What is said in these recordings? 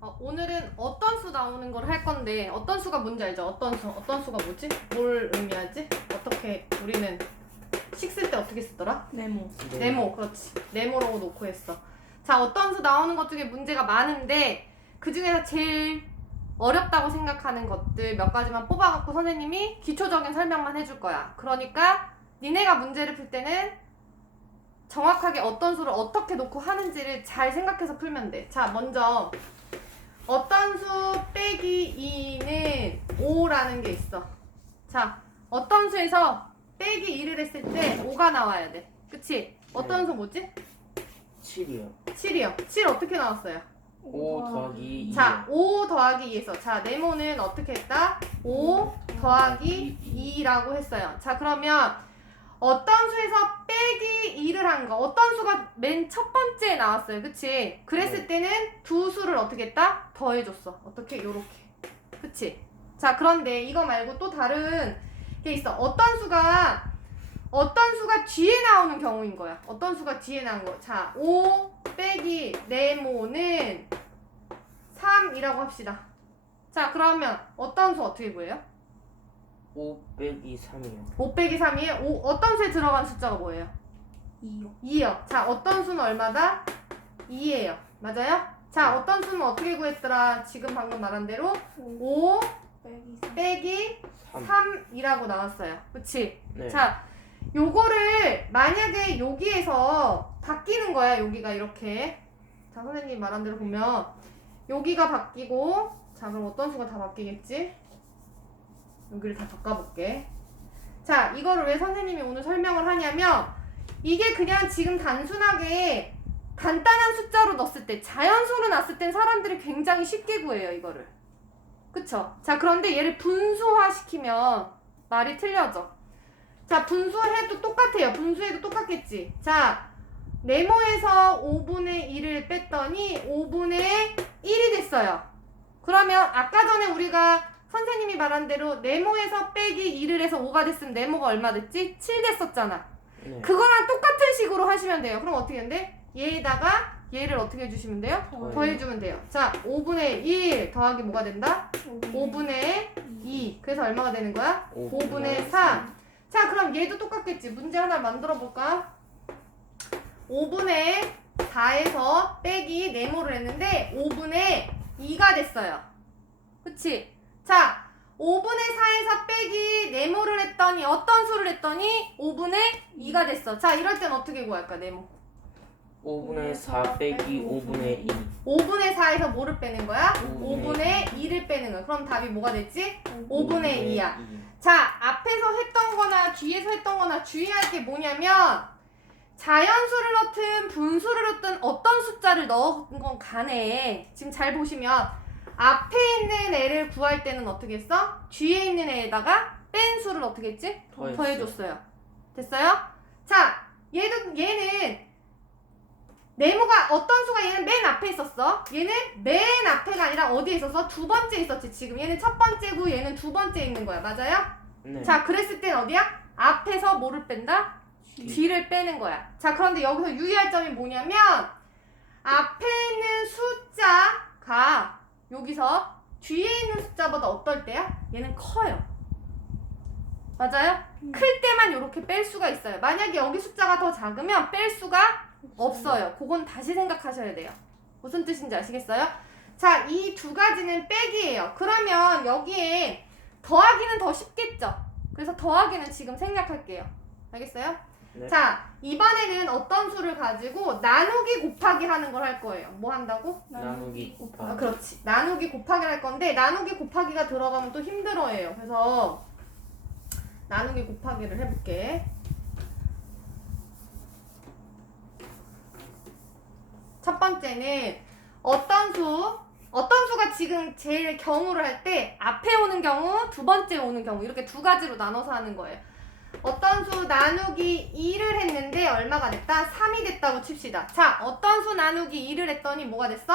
오늘은 어떤 수 나오는 걸 할 건데 어떤 수가 뭔지 알죠? 어떤 수가 뭐지? 뭘 의미하지? 어떻게 우리는 식 쓸 때 어떻게 쓰더라? 네모. 네모, 그렇지. 네모라고 놓고 했어. 자, 어떤 수 나오는 것 중에 문제가 많은데 그 중에서 제일 어렵다고 생각하는 것들 몇 가지만 뽑아갖고 선생님이 기초적인 설명만 해줄 거야. 그러니까 니네가 문제를 풀 때는 정확하게 어떤 수를 어떻게 놓고 하는지를 잘 생각해서 풀면 돼. 자, 먼저 어떤 수 빼기 2는 5라는 게 있어. 자, 어떤 수에서 빼기 2를 했을 때 5가 나와야 돼. 그치? 어떤 수 뭐지? 7이요. 7이요. 7 어떻게 나왔어요? 5 더하기 2. 자, 5 더하기 2에서 자, 네모는 어떻게 했다? 5 더하기 2라고 했어요. 자, 그러면 어떤 수에서 빼기 2를 한 거, 어떤 수가 맨 첫 번째에 나왔어요. 그치? 그랬을 때는 두 수를 어떻게 했다? 더해줬어. 어떻게? 요렇게. 그치? 자, 그런데 이거 말고 또 다른 게 있어. 어떤 수가 뒤에 나오는 경우인 거야. 어떤 수가 뒤에 나온 거. 자, 5 빼기 네모는 3이라고 합시다. 자, 그러면 어떤 수 어떻게 구해요? 5 빼기 3이요. 5 빼기 3이에요? 어떤 수에 들어간 숫자가 뭐예요? 2요. 2요. 자, 어떤 수는 얼마다? 2예요. 맞아요? 자, 어떤 수는 어떻게 구했더라? 지금 방금 말한 대로 5 빼기 3. 빼기 3이라고 나왔어요. 그치? 네. 자, 요거를 만약에 여기에서 바뀌는 거야. 여기가 이렇게. 자, 선생님 말한 대로 보면 여기가 바뀌고, 자, 그럼 어떤 수가 다 바뀌겠지? 여기를 다 바꿔볼게. 자, 이거를 왜 선생님이 오늘 설명을 하냐면 이게 그냥 지금 단순하게 간단한 숫자로 넣었을 때, 자연수로 놨을 땐 사람들이 굉장히 쉽게 구해요, 이거를. 그쵸? 자, 그런데 얘를 분수화시키면 말이 틀려져. 자, 분수해도 똑같아요. 분수해도 똑같겠지. 자, 네모에서 5분의 1을 뺐더니 5분의 1이 됐어요. 그러면 아까 전에 우리가 선생님이 말한 대로 네모에서 빼기 2를 해서 5가 됐으면 네모가 얼마 됐지? 7 됐었잖아. 네. 그거랑 똑같은 식으로 하시면 돼요. 그럼 어떻게 된대? 얘에다가 얘를 어떻게 해주시면 돼요? 더해주면 돼요. 자, 5분의 1 더하기 뭐가 된다? 5분의 2. 그래서 얼마가 되는 거야? 5분의 3. 자, 그럼 얘도 똑같겠지. 문제 하나 만들어 볼까? 5분의 4에서 빼기 네모를 했는데 5분의 2가 됐어요. 그치? 자, 5분의 4에서 빼기 네모를 했더니 어떤 수를 했더니 5분의 2가 됐어. 자, 이럴 땐 어떻게 구할까, 네모? 5분의 4 빼기 5분의 2. 5분의 4에서 뭐를 빼는 거야? 5분의 5분의 2를 빼는 거야. 그럼 답이 뭐가 됐지? 5분의 2야. 자, 앞에서 했던 거나 뒤에서 했던 거나 주의할 게 뭐냐면 자연수를 넣든 분수를 넣든 어떤 숫자를 넣은 건 간에 지금 잘 보시면 앞에 있는 애를 구할 때는 어떻게 했어? 뒤에 있는 애에다가 뺀 수를 어떻게 했지? 더해줬어요. 됐어요? 자, 얘는 네모가 어떤 수가 얘는 맨 앞에 있었어. 얘는 맨 앞에가 아니라 어디에 있었어? 두 번째 있었지. 지금 얘는 첫 번째고 얘는 두 번째 있는 거야. 맞아요? 네. 자, 그랬을 땐 어디야? 앞에서 뭐를 뺀다? 뒤를 빼는 거야. 자, 그런데 여기서 유의할 점이 뭐냐면 앞에 있는 숫자가 여기서 뒤에 있는 숫자보다 어떨 때야? 얘는 커요. 맞아요? 클 때만 이렇게 뺄 수가 있어요. 만약에 여기 숫자가 더 작으면 뺄 수가 없어요. 그건 다시 생각하셔야 돼요. 무슨 뜻인지 아시겠어요? 자, 이 두 가지는 빼기예요. 그러면 여기에 더하기는 더 쉽겠죠? 그래서 더하기는 지금 생략할게요. 알겠어요? 네. 자, 이번에는 어떤 수를 가지고 나누기 곱하기 하는 걸 할 거예요. 뭐 한다고? 나누기 아, 곱하기. 그렇지. 나누기 곱하기를 할 건데 나누기 곱하기가 들어가면 또 힘들어해요. 그래서 나누기 곱하기를 해볼게. 첫 번째는 어떤 수가 지금 제일 경우를 할 때 앞에 오는 경우, 두 번째 오는 경우 이렇게 두 가지로 나눠서 하는 거예요. 어떤 수 나누기 2를 했는데 얼마가 됐다? 3이 됐다고 칩시다. 자, 어떤 수 나누기 2를 했더니 뭐가 됐어?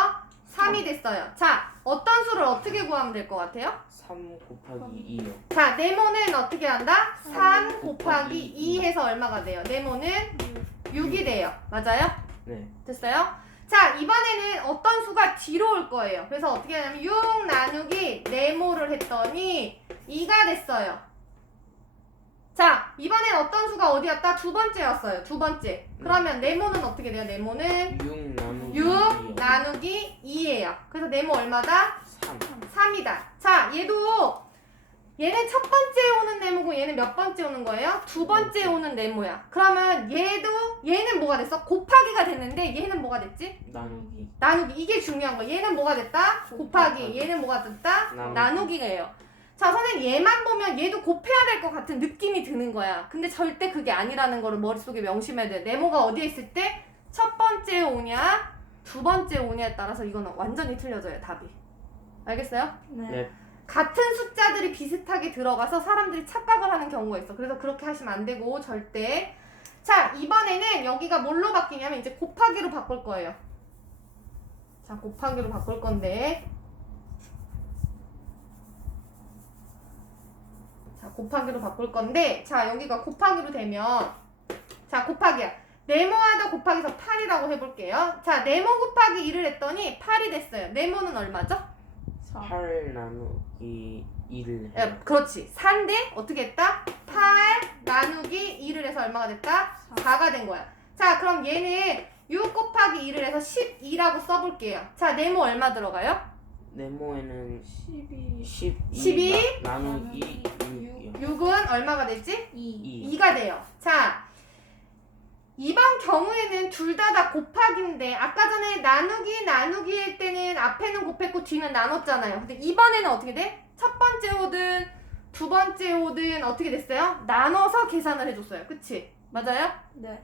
3이 됐어요. 자, 어떤 수를 어떻게 구하면 될 것 같아요? 3 곱하기 2요. 자, 네모는 어떻게 한다? 3 곱하기 2 해서 얼마가 돼요? 네모는 6이 돼요. 맞아요? 네. 됐어요? 자, 이번에는 어떤 수가 뒤로 올 거예요. 그래서 어떻게 하냐면 6 나누기 네모를 했더니 2가 됐어요. 자, 이번엔 어떤 수가 어디였다? 두 번째였어요. 두 번째. 그러면 네모는 어떻게 돼요? 네모는 6 나누기 6 2요. 나누기 2예요. 그래서 네모 얼마다? 3. 3이다. 자, 얘는 첫 번째 오는 네모고 얘는 몇 번째 오는 거예요? 두 번째 오는 네모야. 그러면 얘는 뭐가 됐어? 곱하기가 됐는데 얘는 뭐가 됐지? 나누기. 나누기. 이게 중요한 거야. 얘는 뭐가 됐다? 곱하기. 얘는 뭐가 됐다? 나누기. 나누기예요. 자, 선생님 얘만 보면 얘도 곱해야 될 것 같은 느낌이 드는 거야. 근데 절대 그게 아니라는 거를 머릿속에 명심해야 돼. 네모가 어디에 있을 때 첫 번째 오냐 두 번째 오냐에 따라서 이거는 완전히 틀려져요, 답이. 알겠어요? 네. 같은 숫자들이 비슷하게 들어가서 사람들이 착각을 하는 경우가 있어. 그래서 그렇게 하시면 안 되고 절대. 자, 이번에는 여기가 뭘로 바뀌냐면 이제 곱하기로 바꿀 거예요. 자, 곱하기로 바꿀 건데, 자, 곱하기로 바꿀 건데, 자, 여기가 곱하기로 되면, 자, 곱하기야. 네모하다 곱하기서 8이라고 해볼게요. 자, 네모 곱하기 1을 했더니 8이 됐어요. 네모는 얼마죠? 8 나누기 1을 야, 해요. 그렇지. 4인데 어떻게 했다? 8 나누기 2를 해서 얼마가 됐다? 4가 된 거야. 자, 그럼 얘는 6 곱하기 2를 해서 12라고 써볼게요. 자, 네모 얼마 들어가요? 네모에는 12 12 나누기 6이요. 6은 얼마가 되지? 2 2가 돼요. 자, 이번 경우에는 둘 다 곱하기인데 아까 전에 나누기일 때는 앞에는 곱했고 뒤는 나눴잖아요. 근데 이번에는 어떻게 돼? 첫 번째 오든 두 번째 오든 어떻게 됐어요? 나눠서 계산을 해줬어요. 그치? 맞아요? 네.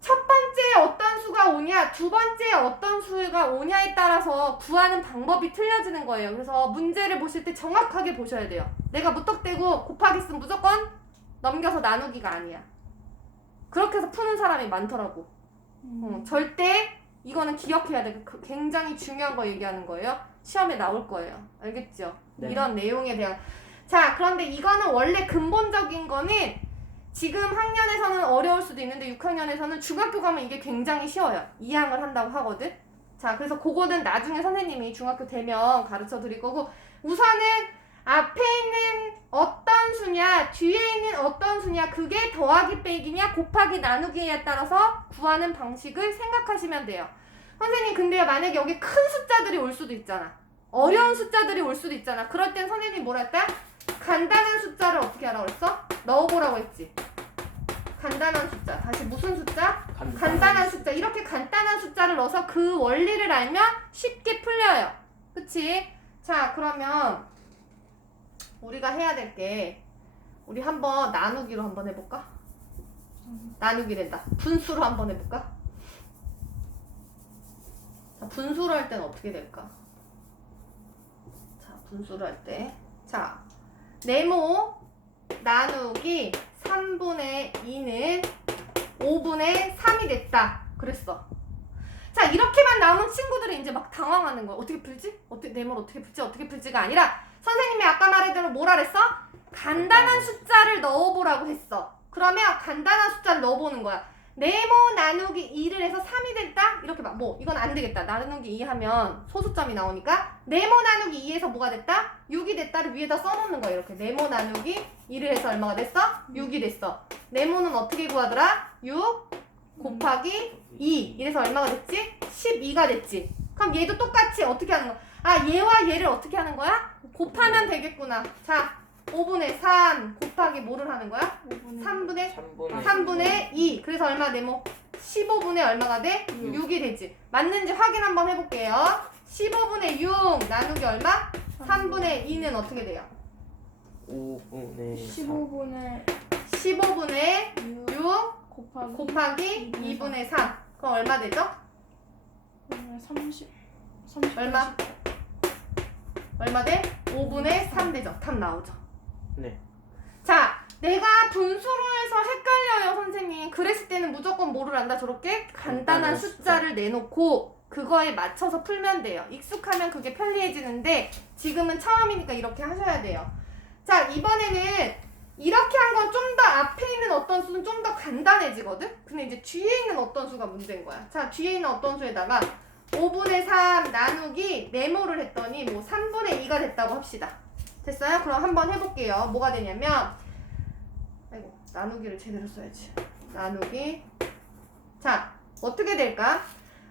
첫 번째에 어떤 수가 오냐, 두 번째에 어떤 수가 오냐에 따라서 구하는 방법이 틀려지는 거예요. 그래서 문제를 보실 때 정확하게 보셔야 돼요. 내가 무턱대고 곱하기 쓰면 무조건 넘겨서 나누기가 아니야. 그렇게 해서 푸는 사람이 많더라고. 절대 이거는 기억해야 돼. 굉장히 중요한 거 얘기하는 거예요. 시험에 나올 거예요. 알겠죠? 네. 이런 내용에 대한. 자, 그런데 이거는 원래 근본적인 거는 지금 학년에서는 어려울 수도 있는데 6학년에서는 중학교 가면 이게 굉장히 쉬워요. 2항을 한다고 하거든. 자, 그래서 그거는 나중에 선생님이 중학교 되면 가르쳐 드릴 거고, 우선은 앞에 있는 어떤 수냐, 뒤에 있는 어떤 수냐, 그게 더하기 빼기냐, 곱하기 나누기에 따라서 구하는 방식을 생각하시면 돼요. 선생님, 근데요, 만약에 여기 큰 숫자들이 올 수도 있잖아. 어려운 숫자들이 올 수도 있잖아. 그럴 땐 선생님이 뭐라 했다? 간단한 숫자를 어떻게 하라고 그랬어? 넣어보라고 했지. 간단한 숫자. 다시 무슨 숫자? 간단한 숫자. 이렇게 간단한 숫자를 넣어서 그 원리를 알면 쉽게 풀려요. 그치? 자, 그러면 우리가 해야 될 게, 우리 한번 나누기로 한번 해볼까? 나누기 된다. 분수로 한번 해볼까? 자, 분수로 할 때는 어떻게 될까? 자, 분수로 할 때. 자, 네모 나누기 3분의 2는 5분의 3이 됐다. 그랬어. 자, 이렇게만 나오면 친구들이 이제 막 당황하는 거야. 어떻게 풀지? 네모를 어떻게 풀지? 어떻게 풀지가 아니라 선생님이 아까 말했대로 뭐라 그랬어? 간단한 숫자를 넣어보라고 했어. 그러면 간단한 숫자를 넣어보는 거야. 네모 나누기 2를 해서 3이 됐다? 이렇게 막 이건 안 되겠다. 나누기 2 하면 소수점이 나오니까 네모 나누기 2에서 뭐가 됐다? 6이 됐다를 위에다 써놓는 거야. 이렇게 네모 나누기 2를 해서 얼마가 됐어? 6이 됐어. 네모는 어떻게 구하더라? 6 곱하기 2 이래서 얼마가 됐지? 12가 됐지. 그럼 얘도 똑같이 어떻게 하는 거야? 아, 얘와 얘를 어떻게 하는 거야? 곱하면 되겠구나. 자, 5분의 3 곱하기 뭐를 하는 거야? 3분의 2. 그래서 얼마 네모? 15분의 얼마가 돼? 6이 되지. 맞는지 확인 한번 해볼게요. 15분의 6 나누기 얼마? 3분의 2는 어떻게 돼요? 5분의 15분의 6 곱하기 곱하기 2분의 3. 그럼 얼마 되죠? 30 얼마? 얼마 돼? 5분의 3 되죠. 답 나오죠. 네. 자, 내가 분수로 해서 헷갈려요, 선생님. 그랬을 때는 무조건 뭐를 한다? 저렇게 간단한 숫자를 내놓고 그거에 맞춰서 풀면 돼요. 익숙하면 그게 편리해지는데 지금은 처음이니까 이렇게 하셔야 돼요. 자, 이번에는 이렇게 한 건 좀 더 앞에 있는 어떤 수는 좀 더 간단해지거든? 근데 이제 뒤에 있는 어떤 수가 문제인 거야. 자, 뒤에 있는 어떤 수에다가 5분의 3 나누기 네모를 했더니 뭐 3분의 2가 됐다고 합시다. 됐어요? 그럼 한번 해볼게요. 뭐가 되냐면, 아이고, 나누기를 제대로 써야지. 나누기. 자, 어떻게 될까?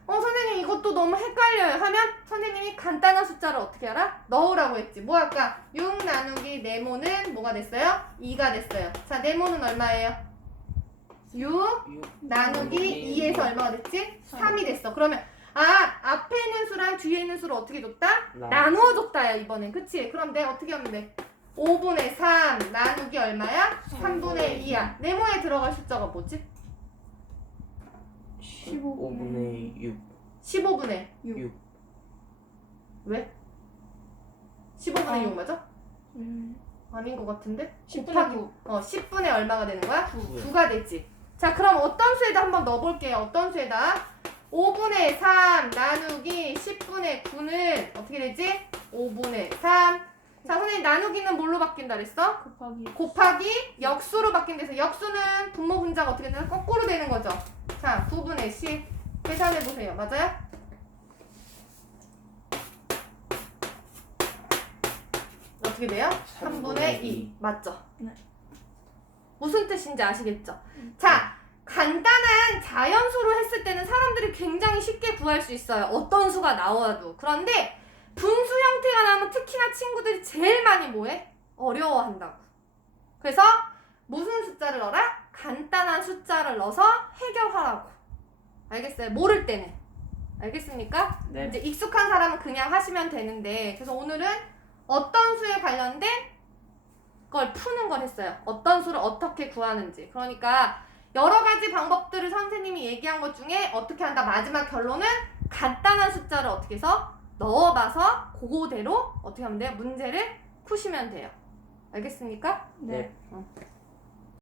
선생님 이것도 너무 헷갈려요 하면 선생님이 간단한 숫자를 어떻게 알아? 넣으라고 했지. 뭐 할까? 6 나누기 네모는 뭐가 됐어요? 2가 됐어요. 자, 네모는 얼마예요? 6 나누기 2에서 얼마가 됐지? 3이 됐어. 그러면 앞에 있는 수랑 뒤에 있는 수를 어떻게 줬다? 나누어 줬다야 이번엔. 그치? 그럼 내가 어떻게 하면 돼? 5분의 3 나누기 얼마야? 3분의 2야. 네모에 들어갈 숫자가 뭐지? 15분의 6. 15분의 6. 왜? 15분의 6 맞아? 아닌 것 같은데? 10분의 9. 10분의 얼마가 되는 거야? 9. 9가 되지. 자, 그럼 어떤 수에다 한번 넣어볼게요. 어떤 수에다? 5분의 3 나누기 10분의 9는 어떻게 되지? 5분의 3. 자, 선생님 나누기는 뭘로 바뀐다 그랬어? 곱하기 역수로 바뀐대서 역수는 분모 분자가 어떻게 되나? 거꾸로 되는 거죠. 자, 9분의 10 계산해보세요. 맞아요? 어떻게 돼요? 3분의 2 맞죠? 네. 무슨 뜻인지 아시겠죠? 자, 간단한 자연수로 했을 때는 사람들이 굉장히 쉽게 구할 수 있어요. 어떤 수가 나와도. 그런데 분수 형태가 나오면 특히나 친구들이 제일 많이 뭐해? 어려워한다고. 그래서 무슨 숫자를 넣어라? 간단한 숫자를 넣어서 해결하라고. 알겠어요? 모를 때는. 알겠습니까? 네. 이제 익숙한 사람은 그냥 하시면 되는데, 그래서 오늘은 어떤 수에 관련된 걸 푸는 걸 했어요. 어떤 수를 어떻게 구하는지. 그러니까 여러 가지 방법들을 선생님이 얘기한 것 중에 어떻게 한다? 마지막 결론은 간단한 숫자를 어떻게 해서 넣어봐서 그거대로 어떻게 하면 돼요? 문제를 푸시면 돼요. 알겠습니까? 네. 어.